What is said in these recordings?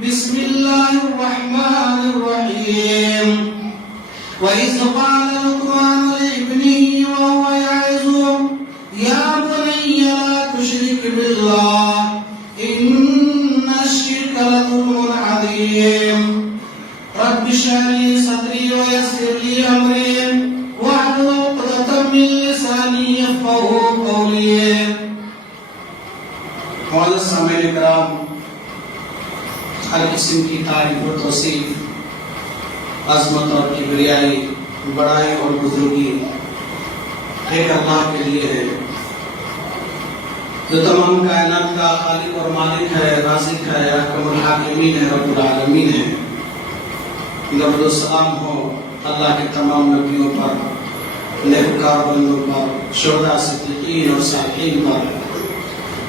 بسم الله الرحمن الرحيم وإذ قال لقمان لابنه وهو يعظه يا بني لا تشرك بالله إن الشرك لظلم عظيم رب اشرح لي صدري ويسر لي أمري واحلل عقدة من لساني يفقهوا قولي. معزز سامعین کرام، ہر قسم کی تعریف و توصیف، عظمت اور کبریائی، بڑائی اور بزرگی ایک اللہ کے لیے ہے جو تمام کائنات کا خالق اور مالک ہے، رازق ہے، احکم الحاکمین ہے، رب العالمین ہے. درود و سلام ہو اللہ کے تمام نبیوں پر، نیکوکار بندوں پر، شہداء، صدیقین اور صالحین پر،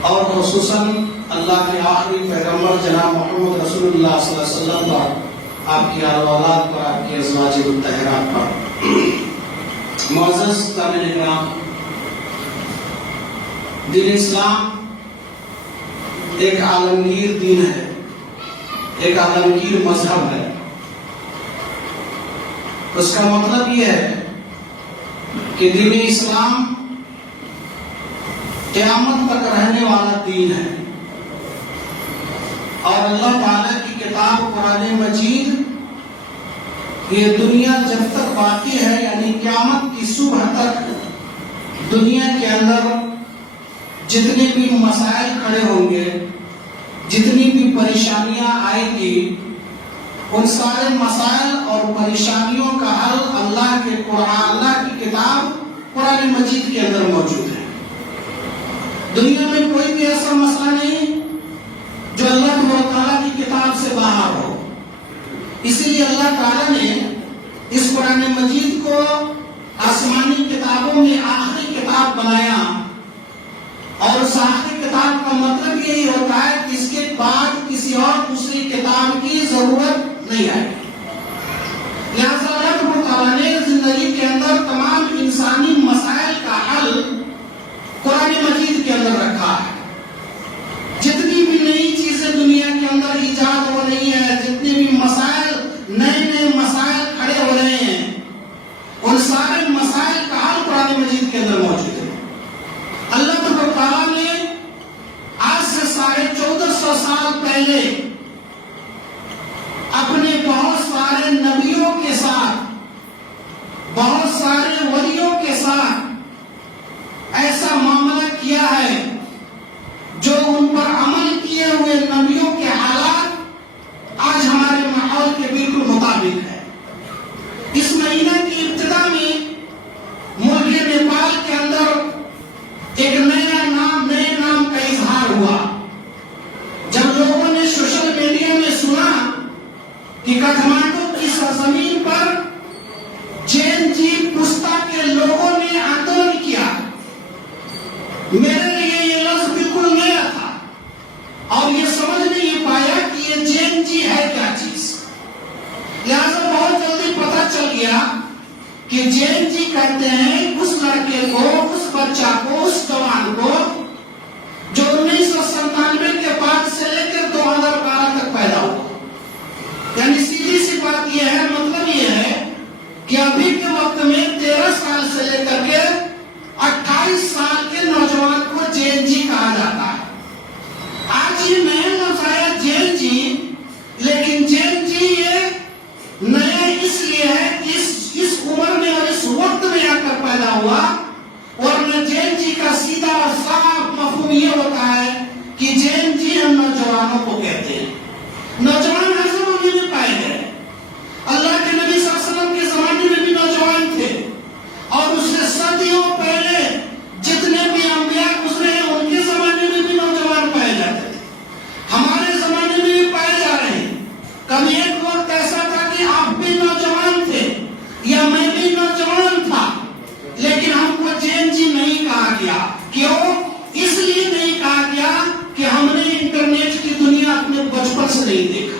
اور خصوصاً اللہ کے آخری پیغمبر جناب محمد رسول اللہ صلی اللہ علیہ وسلم پر، آپ کی آل و اولاد پر، آپ کی ازواج مطہرات پر. معزز سامعین کرام، دین اسلام ایک عالمگیر دین ہے، ایک عالمگیر مذہب ہے. اس کا مطلب یہ ہے کہ دین اسلام قیامت تک رہنے والا دین ہے، اور اللہ تعالیٰ کی کتاب قرآن مجید یہ دنیا جب تک باقی ہے، یعنی قیامت کی صبح تک دنیا کے اندر جتنے بھی مسائل کھڑے ہوں گے، جتنی بھی پریشانیاں آئیں گی، ان سارے مسائل اور پریشانیوں کا حل اللہ کی کتاب قرآن مجید کے اندر موجود ہے. دنیا میں کوئی بھی ایسا مسئلہ نہیں جو اللہ تعالیٰ کی کتاب سے باہر ہو. اسی لیے اللہ تعالیٰ نے اس قرآن مجید کو آسمانی کتابوں میں آخری کتاب بنایا، اور اس آخری کتاب کا مطلب یہی ہوتا ہے کہ اس کے بعد کسی اور دوسری کتاب کی ضرورت نہیں آئے. لہٰذا اللہ تعالیٰ نے زندگی کے اندر تمام انسانی مسائل کا حل قرآن مجید کے اندر رکھا ہے. جتنی بھی نئی چیزیں دنیا کے اندر ایجاد ہو رہی ہیں، جتنے بھی مسائل، نئے مسائل کھڑے ہو رہے ہیں، ان سارے مسائل کا حل قرآن مجید کے اندر موجود ہے. اللہ تعالیٰ نے آج سے 1450 سال پہلے اپنے بہت سارے نبیوں کے ساتھ، بہت سارے ولیوں کے ساتھ ایسا معاملہ کیا ہے جو ان پر عمل کیے ہوئے نبیوں کے حالات آج ہمارے ماحول کے بالکل مطابق ہے. اس مہینہ کی ابتدا میں ملک نیپال کے اندر ایک نئے نام کا اظہار ہوا. جب لوگوں نے سوشل میڈیا میں سنا کہ کاٹھمانڈو کی سرزمین پر جین جی پستا کے لوگوں نے آندولن کیا، میرے لیے یہ لفظ بالکل نیا تھا، اور یہ سمجھ نہیں پایا کہ یہ جین جی ہے کیا چیز. لہذا بہت جلدی پتہ چل گیا کہ جین جی کہتے ہیں اس لڑکے کو، اس بچہ کو، اس جوان کو جو 1997 کے بعد سے لے کر 2012 تک پیدا ہوا. یعنی سیدھی سی بات یہ ہے، مطلب یہ ہے کہ ابھی کے وقت میں 13 سال سے لے کر کے 28 سال کے نوجوان کو جین جی کہا جاتا ہے. آج یہ نیا لفظ آیا جین جی، لیکن جین جی یہ نیا اس لیے ہے کہ اس عمر میں اور اس وقت میں آ کر پیدا ہوا. ورنہ جین جی کا سیدھا اور صاف مفہوم یہ ہوتا ہے کہ جین جی ہم نوجوانوں کو کہتے ہیں. نوجوان ہر زمانے میں پائے گئے. اللہ کے نبی صلی اللہ علیہ وسلم کے زمانے میں بھی نوجوان تھے، اور اس سے صدیوں پہلے جتنے بھی انبیاء گزرے ہیں ان کے زمانے میں بھی نوجوان پائے جاتے تھے. ہمارے زمانے میں بھی پائے جا رہے ہیں. کبھی ایک وقت ایسا تھا کہ آپ بھی نوجوان تھے یا میں بھی نوجوان تھا، لیکن ہم کو جین جی نہیں کہا گیا. کیوں؟ اس لیے نہیں کہا گیا کہ ہم نے انٹرنیٹ کی دنیا اپنے بچپن سے نہیں دیکھا.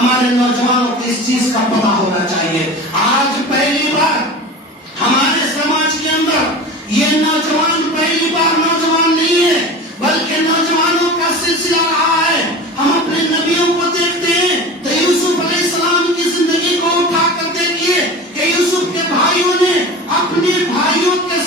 ہمارے نوجوانوں کو اس چیز کا پتہ ہونا چاہیے. آج پہلی بار ہمارے سماج کے اندر یہ نوجوان پہلی بار نوجوان نہیں ہے بلکہ نوجوانوں کا سلسلہ رہا ہے. ہم اپنے نبیوں کو دیکھتے ہیں تو یوسف علیہ السلام کی زندگی کو اٹھا کر دیکھیے کہ یوسف کے بھائیوں نے اپنے بھائیوں کے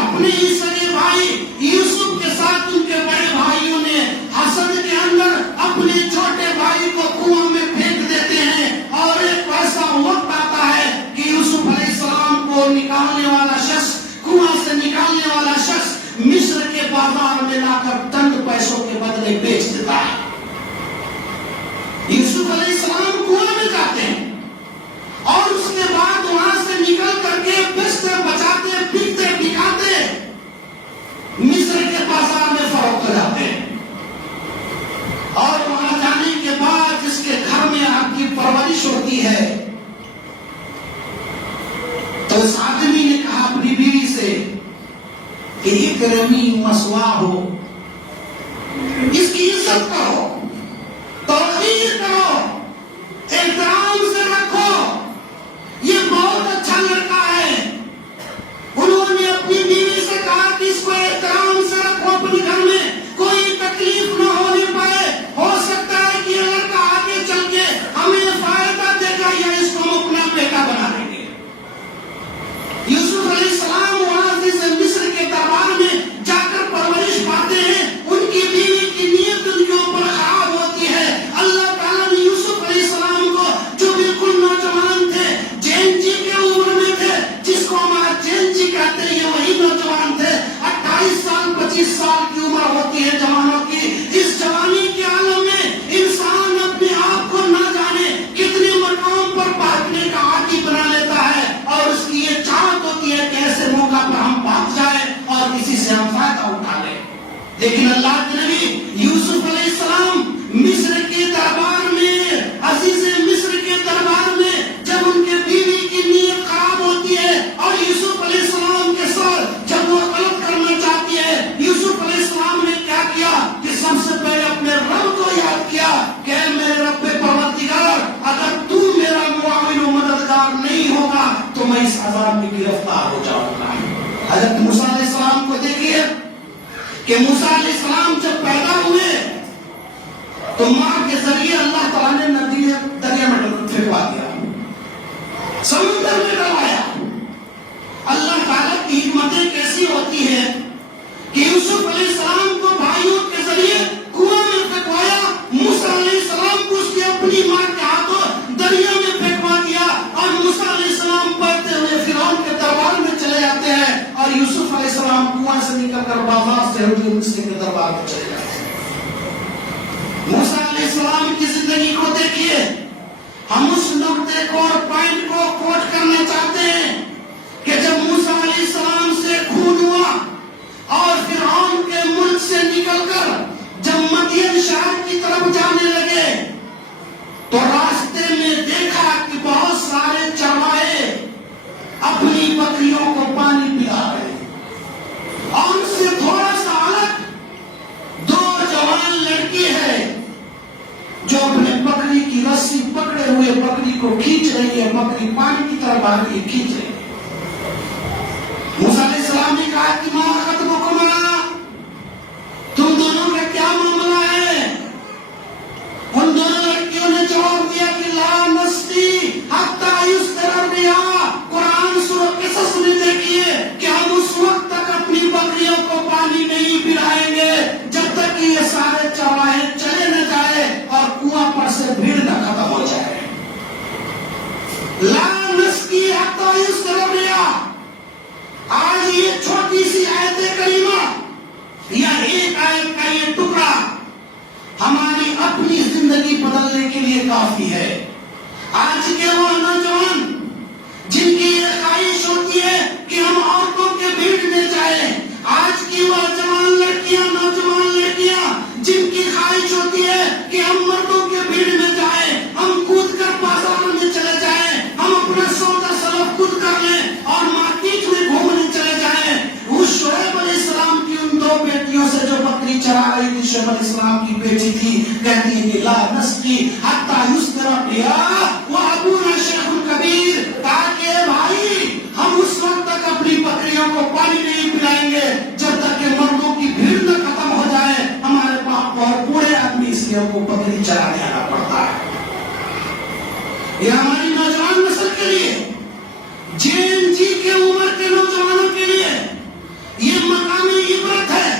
اپنے ہی سگے بھائی یوسف کے ساتھ ان کے بڑے بھائیوں نے حسد کے اندر اپنے چھوٹے بھائی کو کنواں میں پھینک دیتے ہیں. اور ایک ایسا وقت آتا ہے کہ یوسف علیہ السلام کو نکالنے والا شخص کنواں سے نکالنے والا شخص مصر کے بازار میں لا کر چند پیسوں کے بدلے بیچ دیتا ہے. یوسف علیہ السلام کنواں میں جاتے ہیں اور اس کے بعد وہاں سے نکل کر کے بیچتے بچاتے بکتے بکاتے مصر کے بازار میں فروخت ہو جاتے ہیں. اور وہاں جانے کے بعد جس کے گھر میں آپ کی پرورش ہوتی ہے تو اس آدمی نے کہا اپنی بیوی سے کہ اکرمی مثواہ ہو، اس کی عزت کرو، توقیر کرو، احترام سے رکھو، یہ بہت اچھا لڑکا ہے. انہوں نے اپنی بیوی سے کہا کہ اس کو احترام سے رکھو، اپنے گھر میں کوئی تکلیف نہ ہونے پائے. ہو سکتا ہے کہ یہ لڑکا آگے چل کے ہمیں فائدہ دے گا یا اس کو ہم اپنا بیٹا بنا دیں گے. یوسف علیہ السلام وہاں سے مصر کے دربار میں جا کر پرورش پاتے ہیں. ان کی بیوی کی نیت ان کے اوپر خراب ہوتی ہے. اللہ تعالیٰ نے یوسف علیہ السلام کو جو بالکل نوجوان تھے، جین جی کے عمر میں تھے، جس کو ہم آج جین جی کہتے ہیں، یہ وہی نوجوان تھے. 28 سال 25 سال کی عمر ہوتی ہے جوانوں کی. اس جوانی کے عالم میں انسان اپنے آپ کو نہ جانے کتنے مقام پر پہنچنے کا عادی بنا لیتا ہے اور اس کی یہ چاہت ہوتی ہے کہ ایسے موقع پر ہم پہنچ جائیں اور کسی سے ہم فائدہ اٹھا لیں. لیکن اللہ کے نبی یوسف علیہ السلام مصر کے دربار میں، عزیز مصر کے دربار میں جب ان کے بیوی کی نیت خراب ہوتی ہے اور یوسف علیہ السلام کے ساتھ جب وہ غلط کرنا چاہتی ہے، یوسف علیہ السلام نے کیا کیا کہ سب سے پہلے اپنے رب کو یاد کیا کہ اے میرے رب پروردگار، اگر تو میرا معاون و مددگار نہیں ہوگا تو میں اس عذاب میں گرفتار ہو جاؤں گا. حضرت موسیٰ علیہ السلام کو دیکھیے کہ موسیٰ علیہ السلام جب پیدا ہوئے تو ماں کے ذریعے اللہ تعالیٰ نے دریا میں پھینکوا دیا، سمندر میں ڈلوایا. اللہ تعالیٰ کی حکمتیں کیسی ہوتی ہے کہ یوسف علیہ السلام کو بھائیوں کے ذریعے کنواں میں پھینکوایا، موسیٰ علیہ السلام کو اس کی اپنی ماں کے ہاتھوں دریا میں پھینکوا دیا اور موسیٰ علیہ السلام بڑھتے ہوئے فرعون کے دربار میں چلے جاتے ہیں اور یوسف علیہ السلام کنواں سے نکل کر بازار سے حضور مصر کے دربار میں چلے جاتے ہیں. موسیٰ علیہ السلام کی زندگی کو دیکھیے. ہم اس نقطے کو اور پوائنٹ کو کوٹ کرنا چاہتے ہیں کہ جب موسیٰ علیہ السلام سے خون ہوا اور فرعون کے ملک سے نکل کر جب مدین شہر کی طرف جانے لگے تو راستے میں دیکھا کہ بہت سارے چرواہے اپنی بکریوں کو پانی پلا رہے ہیں اور ان سے تھوڑا سا الگ 2 جوان لڑکی ہے جو اپنے بکری کی رسی پکڑے ہوئے بکری کو کھینچ رہی ہے. بکری پانی کی طرف آ رہی ہے، کھینچ رہی ہے. موسیٰ علیہ السلام نے کہا کہ ماں خطبکما، تم دونوں کا کیا معاملہ ہے؟ ان دونوں لڑکیوں نے جواب دیا کہ لا نسقی حتی یصدر الرعاء. قرآن سورہ قصص میں دیکھیے کہ ہم اس وقت تک اپنی بکریوں کو پانی نہیں پلائیں گے جب تک کہ یہ سارے چرواہے چلے نہ جائے اور کنواں پر سے بھیڑ نہ ختم ہو جائے. لا نسقی حتی یصدر الرعاء. آج یہ چھوٹی سی آیت کریمہ یا ایک آیت کا یہ ٹکڑا ہماری اپنی زندگی بدلنے کے لیے کافی ہے. آج کے وہ نوجوان جن کی یہ خواہش ہوتی ہے کہ ہم عورتوں کے بھیڑ میں جائیں، آج کی وہ جوان لڑکیاں، نوجوان لڑکیاں جن کی خواہش ہوتی ہے کہ ہم مردوں کے بھیڑ میں جائیں، ہم کود کر بازار میں چلے جائیں، ہم اپنا سودا سلف خود کر لیں اور مارکیٹ میں گھومنے چلے جائیں. اس شعیب علیہ السلام کی ان 2 بیٹیوں سے جو بکری چرا رہی تھی، شیخ الاسلام کی بیٹی تھی، کہتی ہے کہ لا نسقی حتی یسقر الرعاء وابونا شیخ کبیر، تاکہ بھائی ہم اس وقت تک اپنی بکریوں کو پانی نہیں پلائیں گے جب تک کہ مردوں کی بھیڑ نہ ختم ہو جائے. ہمارے پاس بہت بوڑھے آدمی اس لیے ہم کو بکری چرانے آنا پڑتا ہے. یہ ہماری نوجوان نسل کے لیے، جین جی کے عمر کے نوجوانوں کے لیے یہ مقامی عبرت ہے،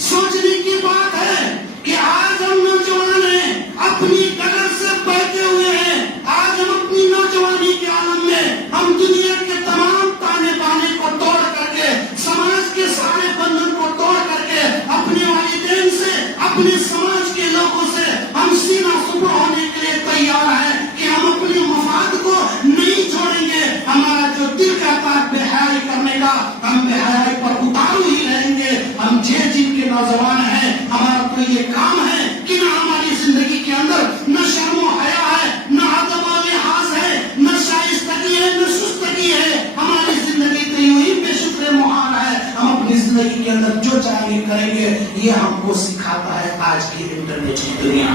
سوچنے کی بات ہے کہ آج ہم نوجوان ہیں، اپنی ڈگر سے بیٹھے ہوئے ہیں. آج ہم اپنی نوجوانی کے عالم میں ہم دنیا کے تمام تانے بانے کو توڑ کر کے، سماج کے سارے بندھن کو توڑ کر کے، اپنے والدین سے، اپنے سماج کے لوگوں سے ہم سینہ سپر ہونے کے لیے تیار ہیں کہ ہم اپنے مفاد کو نہیں چھوڑیں گے. ہمارا جو دل کہتا ہے بے حیائی کرنے کا، ہم بے حیائی پر اتارو ہی رہیں گے. ہم جن کے نوجوان ہیں، ہمارا تو یہ کام ہے کہ نہ ہماری زندگی کے اندر نہ شرم و حیا ہے، نہ ادب و لحاظ ہے، نہ شائستگی ہے، نہ سستگی ہے. ہماری زندگی تو یوں ہی بے شکر محال ہے. ہم اپنی زندگی کے اندر جو چاہیں کریں گے. یہ ہم کو سکھاتا ہے آج کی انٹرنیٹ کی دنیا،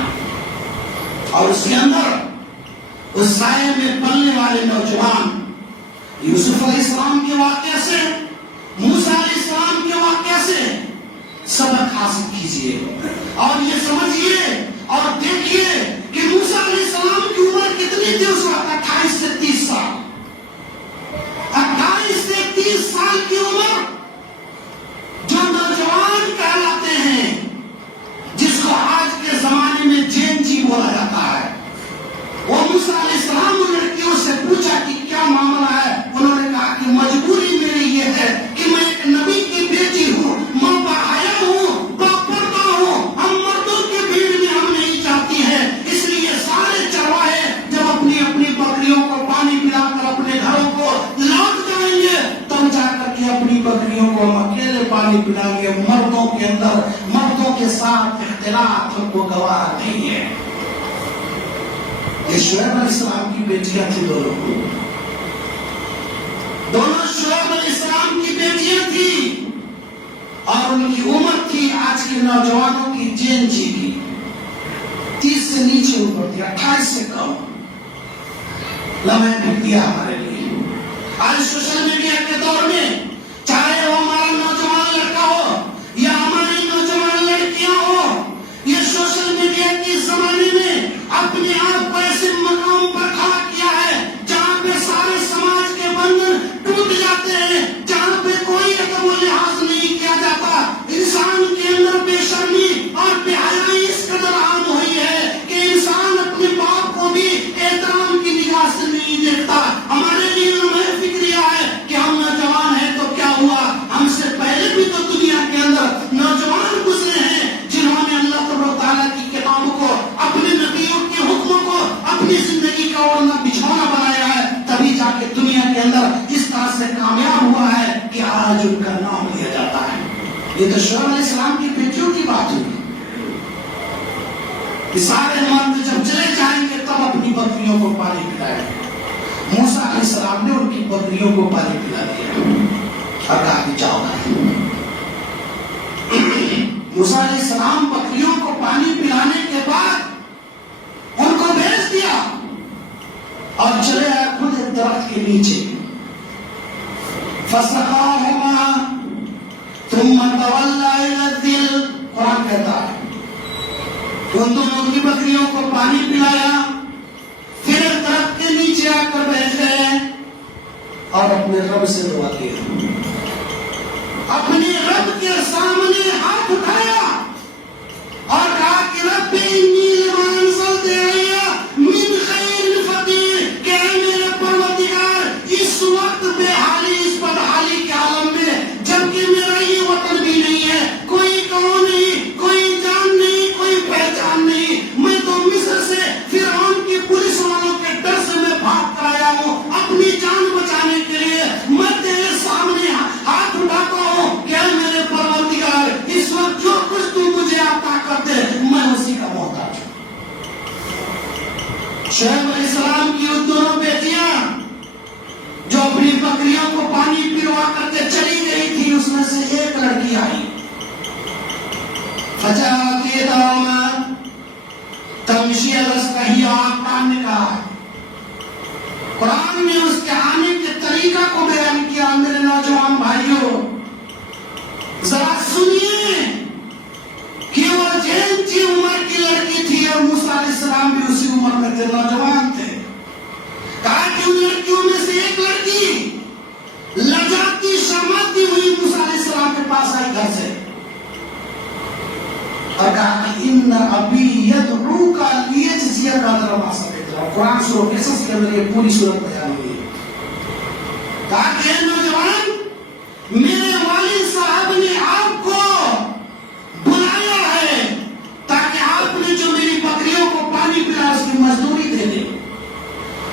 اور اس کے اندر اس سائے میں پلنے والے نوجوان یوسف علیہ السلام کے واقعے سے، موسیٰ علیہ السلام کے واقعے سے سبق حاصل کیجئے اور یہ سمجھیے اور دیکھیے کہ موسیٰ علیہ السلام کی عمر کتنی تھی اس وقت؟ 28 سے 30 سال. 28 سے 30 سال کی عمر جو نوجوان کہلاتے ہیں، جس کو آج کے زمانے میں جین جی بولا جاتا ہے، وہ موسیٰ علیہ السلام نے لڑکیوں سے پوچھا کہ کیا معاملہ ہے. انہوں نے کہا کہ مجبوری میری یہ ہے کہ میں ایک نبی کی بیٹی ہوں، ماں باحیا ہوں، باپردہ ہوں. ہم مردوں کی بھیڑ میں ہم نہیں چاہتی ہیں. اس لیے سارے چرواہے جب اپنی اپنی بکریوں کو پانی پلا کر اپنے گھروں کو لوٹ جائیں گے، تب جا کر کے اپنی بکریوں کو ہم اکیلے پانی پلائیں گے. مردوں کے اندر، مردوں کے ساتھ اختلاط ہم کو گوارا نہیں ہے. یہ شعیب علیہ السلام کی بیٹیاں تھی، دونوں شعیب علیہ السلام کی بیٹیاں تھی، اور ان کی عمر تھی آج کے نوجوانوں کی جین جی کی 30 سے نیچے عمر تھی، 28 سے کم. لمحے بھی دیا ہمارے لیے. آج سوشل میڈیا کے دور میں چاہے وہ ہمارا نوجوان لڑکا ہو یا ہماری نوجوان لڑکیاں ہو، یہ سوشل میڈیا کے زمانے میں اپنے آپ کو ایسے مقام پر کھڑا کیا ہے جہاں پہ سارے سماج کے بندھن ٹوٹ جاتے ہیں، جہاں پہ کوئی ادب و لحاظ نہیں کیا جاتا. انسان کے اندر بے شرمی اور بے حیائی اس قدر عام ہوئی ہے کہ انسان اپنے باپ کو بھی احترام کی نگاہ سے نہیں دیکھتا. ہمارے لیے لمحہ فکریہ ہے کہ ہم نوجوان ہیں تو کیا ہوا، ہم سے پہلے بھی تو دنیا کے اندر نوجوان گزرے ہیں جنہوں نے اللہ تعالیٰ کی کتابوں کو، اپنے نبیوں کے حکموں کو اپنی زندگی کا اوڑھنا بچھونا بنایا ہے. تبھی جا کے دنیا کے اندر اس طرح سے کامیاب ہوا ہے کہ آج ان کا نام لیا جاتا ہے. یہ تو شعیب علیہ السلام کی بیٹیوں کی بات ہوئی کہ سارے مرد جب چلے جائیں گے تب اپنی بکریوں کو پانی پلائیں. موسیٰ علیہ السلام نے ان کی بکریوں کو پانی پلا دیا اور کہا کہ جاؤ. موسیٰ علیہ السلام بکریوں کو پانی پلانے کے بعد ان کو بھیج دیا اور چلے آئے خود ایک درخت کے نیچے. فَسَقَاهُمَا ثُمَّ تَوَلَّىٰ إِلَى الظِّلِّ. قرآن کہتا ہے ان دونوں کی بکریوں کو پانی پلایا، پھر ایک درخت کے نیچے آ کر بیٹھ گئے اور اپنے رب سے دعا کی. اپنے رب کے سامنے ہاتھ اٹھایا اور کہا کہ رب انی لما انزلت الی من خیر فقیر، کہ اے میرے پروردگار اس وقت بے حالی، اس بدحالی کے عالم میں، جبکہ میرا یہ وطن بھی نہیں ہے، کوئی گاؤں نہیں، کوئی جان نہیں، کوئی پہچان نہیں، میں تو مصر سے فرعون کی پولیس والوں کے ڈر سے میں بھاگ کر آیا ہوں اپنی جان بچانے کے لیے. میں تیرے سامنے ہاتھ اٹھاتا ہوں کہ اے میرے پروردگار اس وقت جو کچھ تو مجھے عطا کر دے، میں اسی کا محتاج کے دور میں تمشی الاسکہیات نے کہا ہے. قرآن نے اس کے آنے کے طریقہ کو بیان کیا. میرے نوجوان بھائیوں ذرا سنیے کہ وہ جن عمر کی لڑکی تھی اور موسیٰ علیہ السلام بھی اسی عمر میں تھے, نوجوان تھے. کہا کہ ان لڑکیوں میں سے ایک لڑکی لجاتی شرماتی ہوئی موسیٰ علیہ السلام کے پاس آئی گھر سے اور کہا کہ ان ابی یدعوک لیجزیک اجر ما سقیت. قرآن سورہ قصص کے اندر یہ پوری صورت بیان ہوئی ہے. کہا کہ اے نوجوان, میرے والد صاحب نے آپ کو بلایا ہے تاکہ آپ نے جو میری بکریوں کو پانی پلایا اس کی مزدوری دے دیں.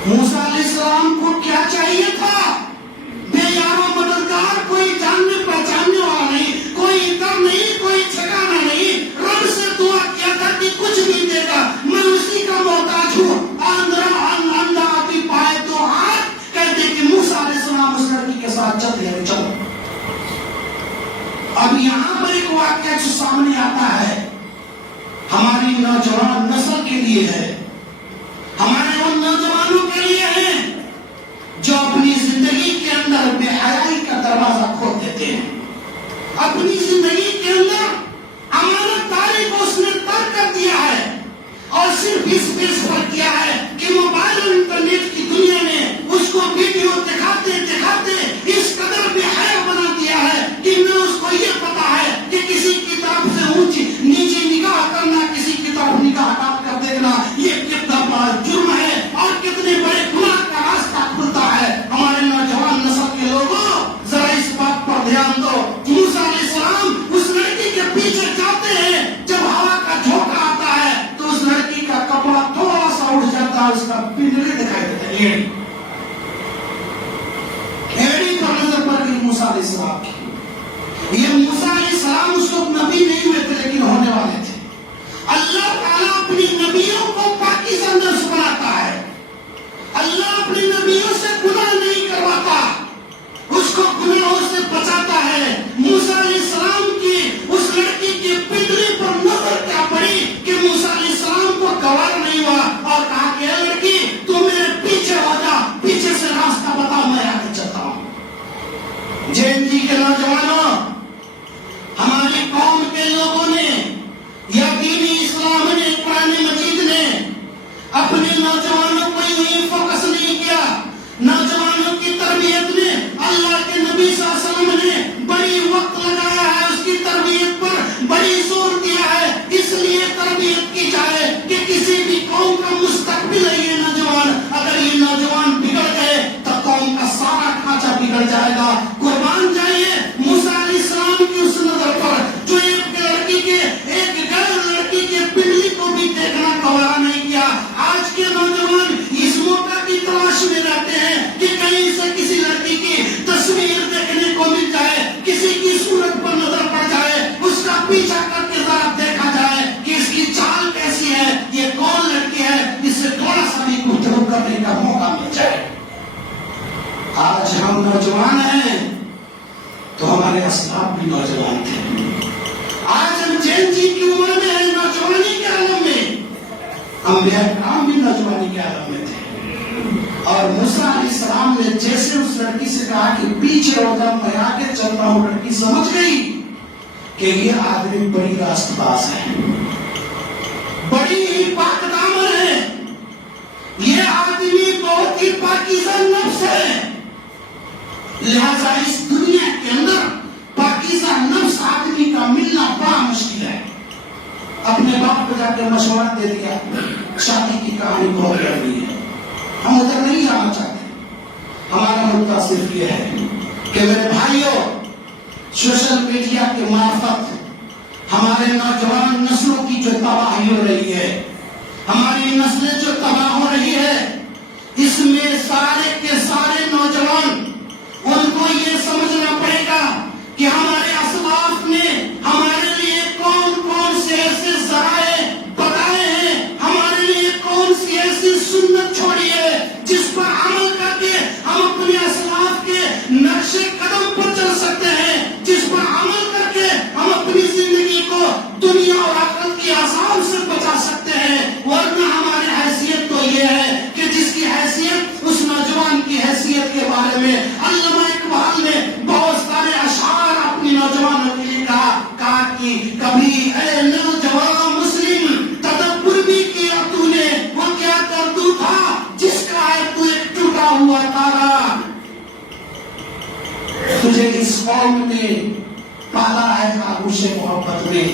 موسیٰ علیہ السلام کو کیا چاہیے تھا؟ بے یار و مددگار, کوئی جاننے پہچاننے والا نہیں, کوئی در نہیں, کوئی ٹھکانا نہیں. رب سے دعا کیا تھا کہ کچھ بھی دے گا, میں اسی کا محتاج ہوں. اندھا آتی پائے تو ہاتھ کہتے کہ موسیٰ علیہ السلام اس لڑکی کے ساتھ چلتے ہیں. چلو اب یہاں پر ایک واقعہ جو سامنے آتا ہے ہماری نوجوان نسل کے لیے ہے, ہمارے ان نوجوانوں کے لیے ہے جو اپنی زندگی کے اندر بے حیائی کا دروازہ کھول دیتے ہیں. اپنی زندگی کے اندر امانت داری کو اس نے ترک کر دیا ہے اور صرف اس بیس پر کیا ہے کہ موبائل اور انٹرنیٹ کی دنیا نے اس کو ویڈیو دکھاتے دکھاتے اس قدر بے حیا بنا دیا ہے کہ نہ اس کو یہ پتا ہے کہ کسی کتاب سے اونچی نیچے نگاہ کرنا, کسی کتاب نگاہ ہٹا کر دیکھنا یہ کتنا بڑا جرم ہے اور کتنے بڑے گناہ کا راستہ کھلتا ہے. ہمارے نوجوان نسل کے لوگوں ذرا اس بات پر دھیان دو. موسیٰ علیہ السلام اس لڑکی کے پیچھے جاتے ہیں, جب ہوا کا جھونکا آتا ہے تو اس لڑکی کا کپڑا تھوڑا سا اٹھ جاتا ہے, اس کا پنڈلی دکھائی دیتا ہے. ایڑی پر نظر پڑ گئی موسیٰ علیہ السلام کی. یہ موسیٰ علیہ السلام اس وقت نبی نہیں ہوئے تھے لیکن ہونے والے تھے. اللہ تعالیٰ اپنی نبیوں کو پاکیزہ نفس بناتا ہے. اللہ اپنے نبیوں سے گناہ نہیں کرواتا, اس کو گناہوں سے بچاتا ہے. موسیٰ علیہ السلام کی اس لڑکی کی پنڈلی پر نظر کیا پڑی کہ موسیٰ علیہ السلام کو گوارا نہیں ہوا اور کہا کہ اے لڑکی تو میرے پیچھے ہو جا, پیچھے سے راستہ بتا, میں آگے چلتا ہوں. جین جی کے نوجوانوں, ہماری قوم کے لوگوں نے یا دینی اسلام نے, قرآن مجید نے اپنے نوجوانوں کو یوں فوکس نہیں کیا. نوجوانوں کی تربیت میں اللہ کے نبی صلی اللہ علیہ وسلم نے بڑی وقت لگایا ہے, اس کی تربیت پر بڑی زور دیا ہے. اس لیے تربیت کی جائے کہ کسی بھی قوم کا مستقبل ہے یہ نوجوان. اگر یہ نوجوان بگڑ گئے تو قوم کا سارا ڈھانچہ بگڑ جائے گا. قربان جائیے موسیٰ علیہ السلام کی اس نظر پر جو ایک لڑکی کے, ایک غیر لڑکی کے پنڈلی کو بھی دیکھنا گوارا نہیں کیا. آج کے نوجوان اس موقع کی تلاش میں رہتے ہیں کہ کہیں سے کسی لڑکی کی تصویر دیکھنے کو مل جائے, کسی کی صورت پر نظر پڑ جائے, اس کا پیچھا کر کے ذرا دیکھا جائے کہ اس کی چال کیسی ہے, یہ کون لڑکی ہے, اس سے تھوڑا سا بھی گفتگو کرنے کا موقع مل جائے. آج ہم نوجوان ہیں تو ہمارے اسباب بھی نوجوان تھے. آج ہم جین جی کی عمر میں ہیں, نوجوانی کے عالم میں. انبیاء کرام بھی نوجوانی کے عالم میں تھے. اور موسیٰ علیہ السلام نے جیسے اس لڑکی سے کہا کہ پیچھے ہو جا, میں آگے چلتا ہوں, لڑکی سمجھ گئی کہ یہ آدمی بڑی راست باز ہے, بڑی ہی پاک دامن ہے, یہ آدمی بہت ہی پاکیزہ نفس ہے. لہذا اس دنیا کے اندر پاکیزہ نفس آدمی کا ملنا بڑا مشکل ہے. اپنے باپ کو جا کے مشورہ دے دیا, شادی کی کہانی بہت لمبی ہے, ہم ادھر نہیں جانا چاہتے. ہمارا مدعا صرف یہ ہے کہ میرے بھائیوں, سوشل میڈیا کے معرفت ہمارے نوجوان نسلوں کی جو تباہی ہو رہی ہے, ہماری نسلیں جو تباہ ہو رہی ہے, اس میں سارے کے سارے نوجوان ان کو یہ سمجھنا پڑے گا کہ ہمارے اسلاف نے ہمارے لیے کون کون سے ایسے ذرائع بتائے ہیں, ہمارے لیے کون سی ایسی سنت چھوڑی ہے جس پر عمل کر کے ہم اپنے اسلاف کے نقش قدم پر چل سکتے ہیں, جس پر عمل کر کے ہم اپنی زندگی کو دنیا اور آخرت کی آغوش محبت میں.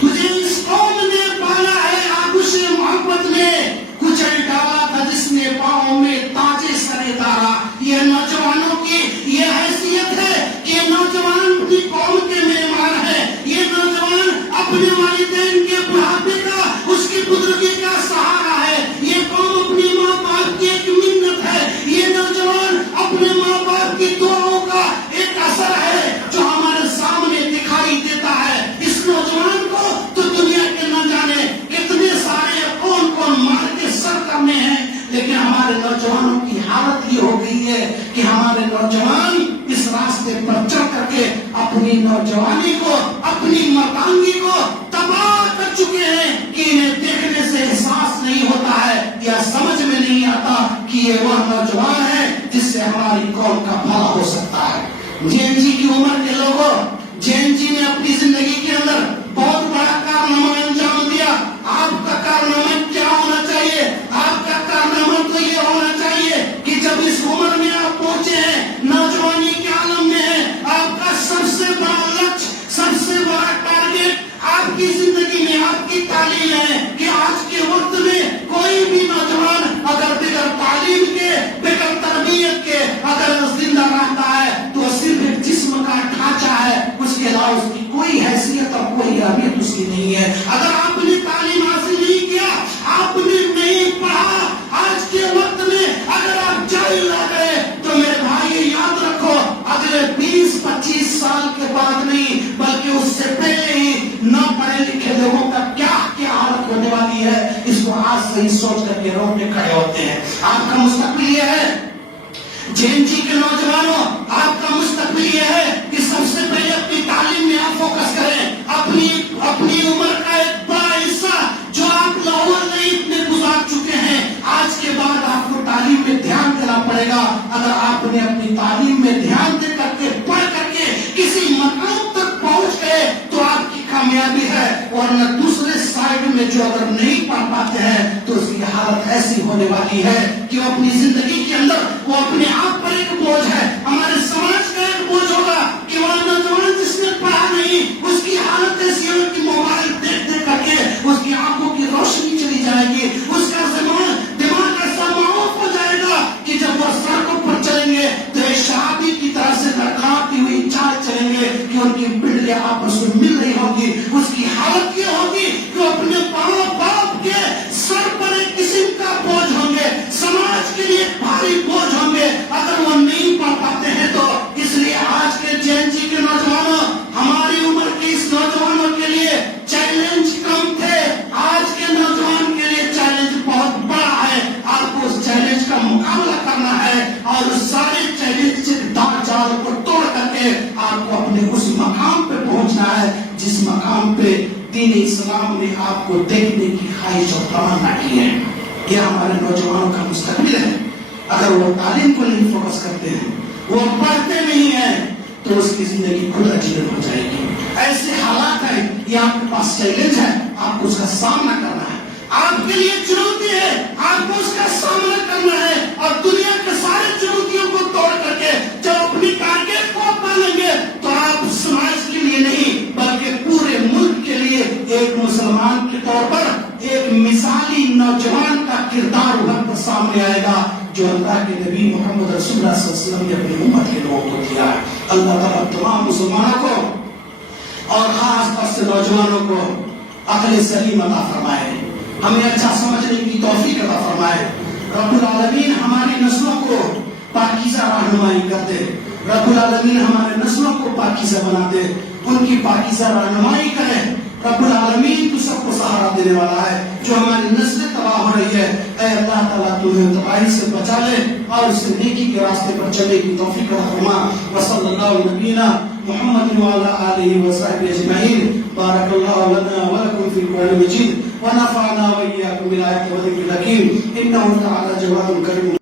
تجھے اس قوم نے پالا ہے آغوش محبت میں. کچل ڈالا تھا جس نے پاؤں میں تاج سر دارا. یہ نوجوانوں کی یہ حیثیت ہے کہ نوجوان اپنی قوم کے مہمان ہے. یہ نوجوان اپنے والدین کے بڑھاپے کا اس کی بزرگی کا سہارا ہے. یہ قوم اپنی ماں باپ کی ایک منت ہے. یہ نوجوان اپنے ماں باپ کی دعاؤں کا ایک اثر ہے جو ہمارے سامنے دکھائی دیتا ہے. اس نوجوان کو تو دنیا کے نہ جانے کتنے سارے کون کون مار کے سر کرنے ہیں, لیکن ہمارے نوجوانوں کی حالت یہ ہو گئی ہے کہ ہمارے نوجوان اس راستے پر چل کر کے اپنی نوجوانی کو اپنی مردانگی کو تباہ کر چکے ہیں کہ انہیں دیکھنے سے احساس نہیں ہوتا ہے یا سمجھ میں نہیں آتا کہ یہ وہ نوجوان ہے جس سے ہماری قوم کا بھلا ہو سکتا ہے. جی کی عمر کے لوگوں, جی نے اپنی زندگی کے اندر بہت بڑا کارنامہ انجام دیا. آپ کا کارنامہ کیا ہونا چاہیے؟ آپ کا کارنامہ تو یہ ہونا چاہیے کہ جب اس عمر میں آپ پہنچے ہیں, نوجوانی کے عالم میں ہیں, آپ کا سب سے بڑا لکش, سب سے بڑا ٹارگیٹ آپ کی زندگی میں آپ کی تعلیم ہے کہ آج کے وقت میں کوئی بھی نوجوان اگر بغیر تعلیم کے, بغیر تربیت کے اگر زندہ رہتا ہے تو صرف ایک جسم کا ڈھانچہ ہے, اس کے علاوہ اس کی کوئی حیثیت اور کوئی اہمیت اس کی نہیں ہے. اگر آپ نے تعلیم حاصل نہیں کیا, آپ نے نہیں پڑھا, آج کے وقت میں اگر آپ جاہل رہ گئے تو میرے بھائی یاد رکھو اگلے 20-25 سال کے بعد نہیں بلکہ اس سے پہلے ہی نہ پڑھے لکھے لوگوں کا کیا حالت ہونے والی ہے, اس کو آج سے ہی سوچ کر کے رونے کھڑے ہوتے ہیں. آپ کا مستقبل یہ ہے, جی کے نوجوانوں, آپ کا مستقبل یہ ہے کہ سب سے پہلے اپنی تعلیم میں آپ فوکس کریں. اپنی عمر کا ایک بڑا حصہ جو آپ لاہور نہیں اتنے گزار چکے ہیں, آج کے بعد آپ کو تعلیم میں دھیان دینا پڑے گا. اگر آپ نے اپنی تعلیم میں دھیان دے کر کے پڑھ کر کے کسی مقام تک پہنچ گئے تو آپ کی کامیابی ہے, ورنہ دوسرے سائڈ میں جو اگر نہیں پڑھ پاتے ہیں تو اس کی حالت ایسی ہونے والی ہے کہ وہ اپنی زندگی کے اندر وہ اپنے آپ پر ایک بوجھ ہے. ہمارے سماج کا ایک بوجھ ہوگا کہ وہ نوجوان جس نے پڑھا نہیں, اس کی حالت ایسی ہوگی کہ موبائل دیکھ دیکھ کر کے اس کی آنکھوں کی روشنی چلی جائے گی, اس کا دماغ ایسا معاف ہو جائے گا کہ جب وہ سڑکوں پر چلیں گے تو ایک شرابی کی طرح سے لڑکھڑاتی ہوئی چال چلیں گے کہ ان کی پنڈلیاں آپس میں مل رہی ہوگی. اس کی حالت یہ ہوگی کہ وہ اپنے ماں باپ کے سر پر ایک قسم کا بوجھ ہوں گے, سماج کے لیے بھاری بوجھ ہوں گے اگر وہ نہیں پڑھ پاتے ہیں تو. اس لیے آج کے جی کے نوجوانوں, ہماری عمر کے اس نوجوانوں کے لیے چیلنج کم تھے, آج کے نوجوان کے لیے چیلنج بہت بڑا ہے. آپ کو اس چیلنج کا مقابلہ کرنا ہے اور اس سارے چیلنج سے جال کو توڑ کر کے آپ کو اپنے اس مقام پہ پہنچنا ہے جس مقام پہ دین اسلام نے آپ کو دیکھنے کی خواہش اور تمنا کی ہے. یہ ہمارے نوجوانوں کا مستقبل ہے. اگر وہ تعلیم کو نہیں فوکس کرتے ہیں, وہ پڑھتے نہیں ہیں, تو اس کی زندگی خود اجڑ ہو جائے گی. ایسے حالات ہیں, یہ آپ کے پاس چیلنج ہے, آپ کو اس کا سامنا کرنا ہے. آپ کے لیے چنوتی ہے, آپ کو اس کا سامنا کرنا ہے اور دنیا کے سارے چنوتیوں کو توڑ کر کے جب اپنی ٹارگیٹ کو پالیں گے تو آپ سماج کے لیے نہیں بلکہ پورے ملک کے لیے ایک مسلمان کے طور پر ایک مثالی نوجوان کا کردار ابھر کر سامنے آئے گا جو اللہ کے نبی محمد رسول اللہ صلی اللہ علیہ وسلم نے اپنی امت کے لوگوں کو دیا ہے. اللہ تعالیٰ تمام مسلمانوں کو اور خاص طور سے نوجوانوں کو عقل سلیم عطا فرمائے, ہمیں اچھا سمجھنے کی توفیق عطا فرمائے. رب العالمین ہماری نسلوں کو پاکیزہ رہنمائی کر دے. رب العالمین ہمارے نسلوں کو پاکیزہ بنا دے, ان کی پاکیزہ رہنمائی کرے. رب العالمین تو سب کو سہارا دینے والا ہے. جو ہماری نسلیں تباہ ہو رہی ہے, اے اللہ تعالیٰ تمہیں تباہی سے بچا لے اور اس نیکی کے راستے پر چلنے کی توفیق عطا فرما. وصلی اللہ علی نبینا محمد وعلی آلہ وصحبہ اجمعین. بارک اللہ لنا ولکم فی القرآن المجید ونفعنا وإياكم بالآيات والذكر الحكيم إنه تعالى جواد كريم.